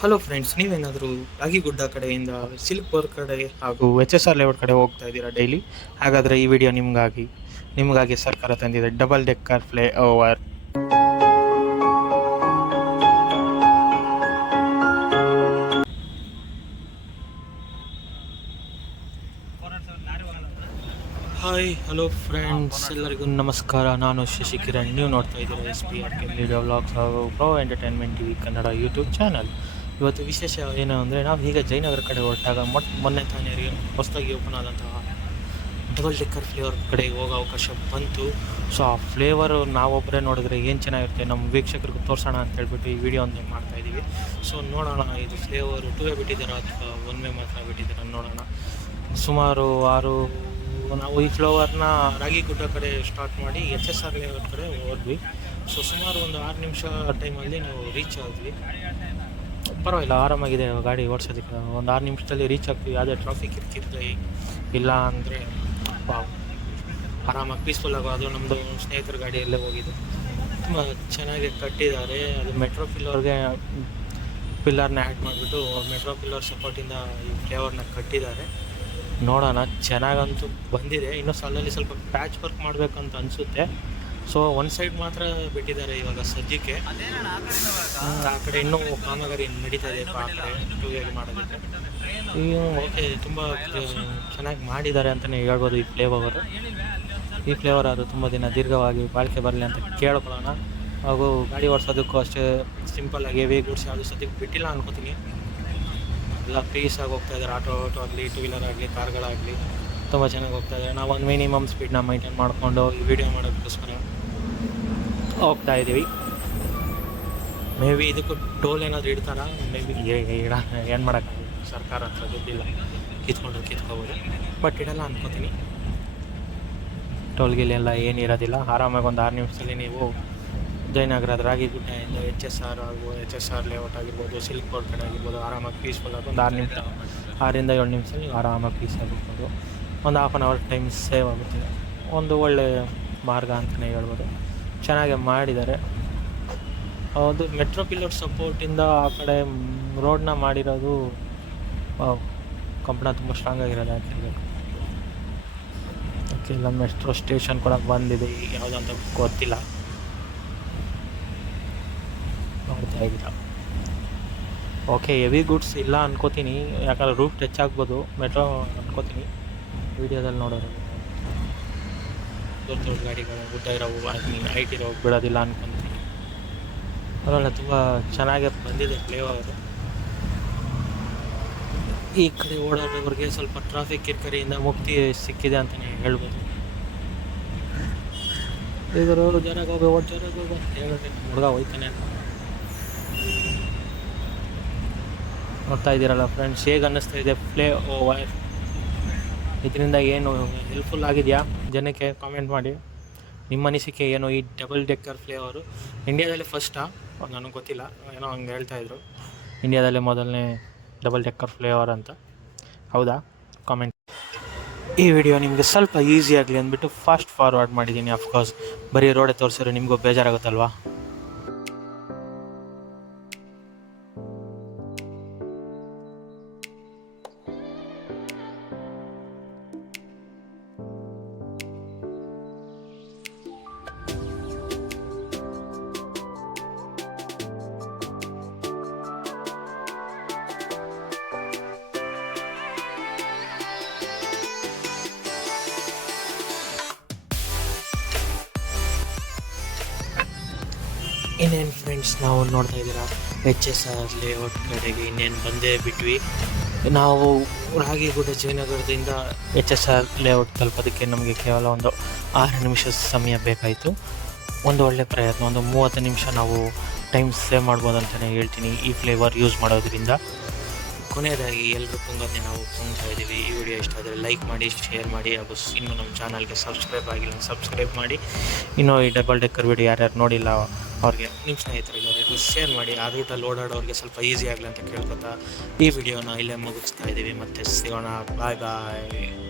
Hello friends ನೀವೇನಾದರೂ ರಾಗಿಗುಡ್ಡ ಕಡೆಯಿಂದ ಸಿಲ್ಕ್ಪುರ್ ಕಡೆ ಹಾಗೂ ಎಚ್ ಎಸ್ ಆರ್ ಲೇಔಟ್ ಕಡೆ ಹೋಗ್ತಾ ಇದ್ದೀರಾ ಡೈಲಿ ಹಾಗಾದರೆ ಈ ವಿಡಿಯೋ ನಿಮಗಾಗಿ ನಿಮಗಾಗಿ ಸರ್ಕಾರ ತಂದಿದೆ double decker flyover hi hello friends ಎಲ್ಲರಿಗೂ ನಮಸ್ಕಾರ. ನಾನು ಶಶಿ ಕಿರಣ್. ನೀವು ನೋಡ್ತಾ ಇದ್ದೀರಾ S P R K video vlogs ಹಾಗೂ pro entertainment T V Kannada YouTube channel ಇವತ್ತು ವಿಶೇಷ ಏನು ಅಂದರೆ ನಾವು ಈಗ ಜಯನಗರ ಕಡೆ ಹೊರಟಾಗ ಮೊಟ್, ಮೊನ್ನೆ ತಾನೇ ಹೊಸದಾಗಿ ಓಪನ್ ಆದಂತಹ ಡಬಲ್ ಡೆಕ್ಕರ್ ಫ್ಲೇವರ್ ಕಡೆಗೆ ಹೋಗೋ ಅವಕಾಶ ಬಂತು. ಸೊ ಆ ಫ್ಲೇವರು ನಾವೊಬ್ಬರೇ ನೋಡಿದ್ರೆ ಏನು ಚೆನ್ನಾಗಿರುತ್ತೆ ನಮ್ಮ ವೀಕ್ಷಕರಿಗೂ ತೋರಿಸೋಣ ಅಂತ ಹೇಳ್ಬಿಟ್ಟು ಈ ವಿಡಿಯೋ ಒಂದು ಮಾಡ್ತಾ ಇದ್ದೀವಿ. ಸೊ ನೋಡೋಣ ಇದು ಫ್ಲೇವರ್ ಟೂ ವೇ ಬಿಟ್ಟಿದ್ದಾರಾ ಅಥವಾ ಒನ್ ವೇ ಮಾತ್ರ ಬಿಟ್ಟಿದ್ದಾರಾ ನೋಡೋಣ. ಸುಮಾರು ಆರು, ನಾವು ಈ ಫ್ಲವರ್ನ ರಾಗಿಗುಡ್ಡ ಕಡೆ ಸ್ಟಾರ್ಟ್ ಮಾಡಿ ಎಚ್ ಎಸ್ ಆರ್ ಲೇಔಟ್ ಕಡೆ ಹೋದ್ವಿ. ಸೊ ಸುಮಾರು ಒಂದು ಆರು ನಿಮಿಷ ಟೈಮಲ್ಲಿ ನಾವು ರೀಚ್ ಆದ್ವಿ. ಪರವಾಗಿಲ್ಲ, ಆರಾಮಾಗಿದೆ, ಗಾಡಿ ಓಡಿಸೋದಕ್ಕೆ. ಒಂದು ಆರು ನಿಮಿಷದಲ್ಲಿ ರೀಚ್ ಆಗ್ತೀವಿ. ಯಾವುದೇ ಟ್ರಾಫಿಕ್ ಇರ್ತಿರ್ಲಿ ಇಲ್ಲ ಅಂದರೆ ಆರಾಮಾಗಿ ಪೀಸ್ಫುಲ್ ಆಗೋ ಅದು ನಮ್ಮದು ಸ್ನೇಹಿತರ ಗಾಡಿಯಲ್ಲೇ ಹೋಗಿದ್ದು ತುಂಬ ಚೆನ್ನಾಗಿ ಕಟ್ಟಿದ್ದಾರೆ. ಅದು ಮೆಟ್ರೋ ಪಿಲ್ಲರ್ಗೆ ಪಿಲ್ಲರ್ನ ಆ್ಯಡ್ ಮಾಡಿಬಿಟ್ಟು ಮೆಟ್ರೋ ಪಿಲ್ಲರ್ ಸಪೋರ್ಟಿಂದ ಈ ಫ್ಲೇವರ್ನ ಕಟ್ಟಿದ್ದಾರೆ. ನೋಡೋಣ. ಚೆನ್ನಾಗಂತೂ ಬಂದಿದೆ. ಇನ್ನೂ ಸಲ್ಲಲ್ಲಿ ಸ್ವಲ್ಪ ಪ್ಯಾಚ್ ವರ್ಕ್ ಮಾಡಬೇಕಂತ ಅನಿಸುತ್ತೆ. ಸೊ ಒನ್ ಸೈಡ್ ಮಾತ್ರ ಬಿಟ್ಟಿದ್ದಾರೆ ಇವಾಗ ಸದ್ಯಕ್ಕೆ. ಆ ಕಡೆ ಇನ್ನೂ ಕಾಮಗಾರಿ ನಡೀತಾ ಇದೆ ಆ ಕಡೆ ಟೂ ವೇ ಮಾಡೋದಕ್ಕೆ. ಈಗ ಓಕೆ ತುಂಬ ಚೆನ್ನಾಗಿ ಮಾಡಿದ್ದಾರೆ ಅಂತಲೇ ಹೇಳ್ಬೋದು ಈ ಫ್ಲೇವರ್ ಈ ಫ್ಲೇವರ್ ಅದು ತುಂಬ ದಿನ ದೀರ್ಘವಾಗಿ ಬಾಳಿಕೆ ಬರಲಿ ಅಂತ ಕೇಳ್ಕೊಳ್ಳೋಣ. ಹಾಗೂ ಗಾಡಿ ಓಡಿಸೋದಕ್ಕೂ ಅಷ್ಟೇ ಸಿಂಪಲ್ಲಾಗಿ ಹೆವಿ ಗೂಡ್ಸ್ ಯಾವುದು ಸದ್ಯಕ್ಕೆ ಬಿಟ್ಟಿಲ್ಲ ಅನ್ಕೋತೀನಿ. ಎಲ್ಲ ಪೀಸಾಗಿ ಹೋಗ್ತಾ ಇದ್ದಾರೆ. ಆಟೋ ಆಟೋ ಆಗಲಿ ಟೂ ವೀಲರ್ ಆಗಲಿ ಕಾರ್ಗಳಾಗಲಿ ತುಂಬ ಚೆನ್ನಾಗಿ ಹೋಗ್ತಾ ಇದ್ದಾರೆ ನಾವು ಒಂದು ಮಿನಿಮಮ್ ಸ್ಪೀಡ್ನ ಮೈಂಟೈನ್ ಮಾಡಿಕೊಂಡು ಈ ವಿಡಿಯೋ ಮಾಡೋದಕ್ಕೋಸ್ಕರ ಹೋಗ್ತಾ ಇದ್ದೀವಿ ಮೇ ಬಿ ಇದಕ್ಕೂ ಟೋಲ್ ಏನಾದರೂ ಇಡ್ತಾರ? ಮೇ ಬಿ ಇಡ, ಏನು ಮಾಡೋಕ್ಕಾಗಲ್ಲ. ಸರ್ಕಾರ ಹತ್ರ ದುಡ್ಡಿಲ್ಲ. ಕಿತ್ಕೊಂಡ್ರೆ ಕಿತ್ಕೋಬೋದು. ಬಟ್ ಇಡಲ್ಲ ಅನ್ಕೋತೀನಿ. ಟೋಲ್ ಗಿಲ್ ಎಲ್ಲ ಏನಿರೋದಿಲ್ಲ ಆರಾಮಾಗಿ ಒಂದು ಆರು ನಿಮಿಷದಲ್ಲಿ ನೀವು ಜಯನಗರದ ರಾಗಿಗುಡ್ಡೆಯಿಂದ ಎಚ್ ಎಸ್ ಆರ್ ಹಾಗೂ ಎಚ್ ಎಸ್ ಆರ್ ಲೇಔಟ್ ಆಗಿರ್ಬೋದು ಸಿಲ್ಕ್ ಬೋರ್ಡ್ ಕಡೆ ಆಗಿರ್ಬೋದು, ಆರಾಮಾಗಿ ಪೀಸ್ಫುಲ್ ಆಗಿ ಒಂದು ಆರು ನಿಮಿಷ, ಆರಿಂದ ಏಳು ನೀವು ಆರಾಮಾಗಿ ಪೀಸ್ ಆಗಿರ್ಬೋದು. ಒಂದು half an hour time save ಆಗುತ್ತೆ. ಒಂದು ಒಳ್ಳೆ ಮಾರ್ಗ ಅಂತಲೇ ಹೇಳ್ಬೋದು. ಚೆನ್ನಾಗಿ ಮಾಡಿದ್ದಾರೆ. ಅದು ಮೆಟ್ರೋ ಪಿಲ್ಲರ್ ಸಪೋರ್ಟಿಂದ ಆ ಕಡೆ ರೋಡ್ನ ಮಾಡಿರೋದು ಕಂಪನ ತುಂಬ ಸ್ಟ್ರಾಂಗ್ ಆಗಿರೋದು ಹೇಳಬೇಕು? ಓಕೆ ಇಲ್ಲ ಮೆಟ್ರೋ ಸ್ಟೇಷನ್ ಕೂಡ ಬಂದಿದೆ. ಯಾವುದು ಅಂತ ಗೊತ್ತಿಲ್ಲ. ನೋಡ್ತಾ ಓಕೆ ಹೆವಿ ಗುಡ್ಸ್ ಇಲ್ಲ ಅನ್ಕೋತೀನಿ. ಯಾಕಂದ್ರೆ ರೂಟ್ ಟಚ್ ಆಗ್ಬೋದು. ಮೆಟ್ರೋ ಅನ್ಕೋತೀನಿ. ವೀಡಿಯೋದಲ್ಲಿ ನೋಡೋರು. ದೊಡ್ಡ ದೊಡ್ಡ ಗಾಡಿಗಳು, ಗುಡ್ಡ ಇರೋವು ಹೈಟ್ ಇರೋ ಬಿಡೋದಿಲ್ಲ ಅನ್ಕೊಂತೀನಿ. ಅದರಲ್ಲ ತುಂಬ ಚೆನ್ನಾಗಿ ಬಂದಿದೆ ಫ್ಲೇವರ್ ಈ ಕಡೆ ಓಡಾಡೋರಿಗೆ ಸ್ವಲ್ಪ ಟ್ರಾಫಿಕ್ ಕಿರಿಕರಿಯಿಂದ ಮುಕ್ತಿ ಸಿಕ್ಕಿದೆ ಅಂತಲೇ ಹೇಳ್ಬೋದು. ಇವರು ಜನಕ್ಕೆ ಹೋಗಿ ಓಡ್ ಜನಕ್ಕೆ ಹೋಗಿ ಅಂತ ಹೇಳಿದ್ರೆ ಹುಡುಗ ಹೋಯ್ತಾನೆ ಅಂತ. ನೋಡ್ತಾ ಇದ್ದೀರಲ್ಲ ಫ್ರೆಂಡ್ಸ್ ಹೇಗೆ ಅನ್ನಿಸ್ತಾ ಇದೆ ಫ್ಲೇ ಓವರ್ ಇದರಿಂದ ಏನು ಹೆಲ್ಪ್ಫುಲ್ ಆಗಿದೆಯಾ? ಜನಕ್ಕೆ ಕಾಮೆಂಟ್ ಮಾಡಿ. ನಿಮ್ಮ ಅನಿಸಿಕೆ ಏನು ಈ ಡಬಲ್ ಡೆಕ್ಕರ್ ಫ್ಲೇವರು ಇಂಡಿಯಾದಲ್ಲಿ ಫಸ್ಟಾ ನನಗೆ ಗೊತ್ತಿಲ್ಲ. ಏನೋ ಹಂಗೆ ಹೇಳ್ತಾಯಿದ್ರು ಇಂಡಿಯಾದಲ್ಲೇ ಮೊದಲನೇ ಡಬಲ್ ಡೆಕ್ಕರ್ ಫ್ಲೇವರ್ ಅಂತ. ಹೌದಾ? ಕಾಮೆಂಟ್ ಈ ವಿಡಿಯೋ ನಿಮಗೆ ಸ್ವಲ್ಪ ಈಸಿ ಆಗಲಿ ಅಂದ್ಬಿಟ್ಟು ಫಾಸ್ಟ್ ಫಾರ್ವರ್ಡ್ ಮಾಡಿದ್ದೀನಿ ಅಫ್ಕೋರ್ಸ್ ಬರೀ ರೋಡೇ ತೋರಿಸಿದ್ರೆ ನಿಮಗೂ ಬೇಜಾರಾಗುತ್ತಲ್ವಾ? ಇನ್ನೇನು ಫ್ರೆಂಡ್ಸ್ ನಾವು ನೋಡ್ತಾ ಇದ್ದೀರಾ? ಎಚ್ ಎಸ್ ಆರ್ ಲೇಔಟ್ ಕಡೆಗೆ ಇನ್ನೇನು ಬಂದೇ ಬಿಟ್ವಿ. ನಾವು ರಾಗಿಗುಡ್ಡ ಜಯನಗರದಿಂದ ಎಚ್ ಎಸ್ ಆರ್ ಲೇಔಟ್ ತಲುಪೋದಕ್ಕೆ ನಮಗೆ ಕೇವಲ ಒಂದು ಆರು ನಿಮಿಷ ಸಮಯ ಬೇಕಾಯಿತು. ಒಂದು ಒಳ್ಳೆ ಪ್ರಯತ್ನ, ಒಂದು ಮೂವತ್ತು ನಿಮಿಷ ನಾವು ಟೈಮ್ ಸೇವ್ ಮಾಡ್ಬೋದು ಅಂತಲೇ ಹೇಳ್ತೀನಿ ಈ ಫ್ಲೇವರ್ ಯೂಸ್ ಮಾಡೋದ್ರಿಂದ. ಕೊನೆಯದಾಗಿ ಎಲ್ಲರೂ ಪುಂಗನ್ನೇ ನಾವು ತುಂಬ್ತಾ ಇದ್ದೀವಿ. ಈ ವಿಡಿಯೋ ಇಷ್ಟ ಆದರೆ ಲೈಕ್ ಮಾಡಿ ಶೇರ್ ಮಾಡಿ ಹಾಗೂ ಇನ್ನೂ ನಮ್ಮ ಚಾನಲ್ಗೆ ಸಬ್ಸ್ಕ್ರೈಬ್ ಆಗಿಲ್ಲ ಸಬ್ಸ್ಕ್ರೈಬ್ ಮಾಡಿ. ಇನ್ನೂ ಈ ಡಬಲ್ ಡೆಕ್ಕರ್ ವಿಡಿಯೋ ಯಾರ್ಯಾರು ನೋಡಿಲ್ಲ ಅವ್ರಿಗೆ ನಿಮ್ಮ ಸ್ನೇಹಿತರಿಗೆ ಅವರಿಗೂ ಶೇರ್ ಮಾಡಿ, ಆ ರೂಟಲ್ಲಿ ಓಡಾಡೋರಿಗೆ ಸ್ವಲ್ಪ ಈಸಿ ಆಗಲಿ ಅಂತ ಕೇಳ್ಕೊತಾ ಈ ವಿಡಿಯೋನ ಇಲ್ಲೇ ಮುಗಿಸ್ತಾ ಇದ್ದೀವಿ. ಮತ್ತೆ ಸಿಗೋಣ. ಬಾಯ್ ಬಾಯ್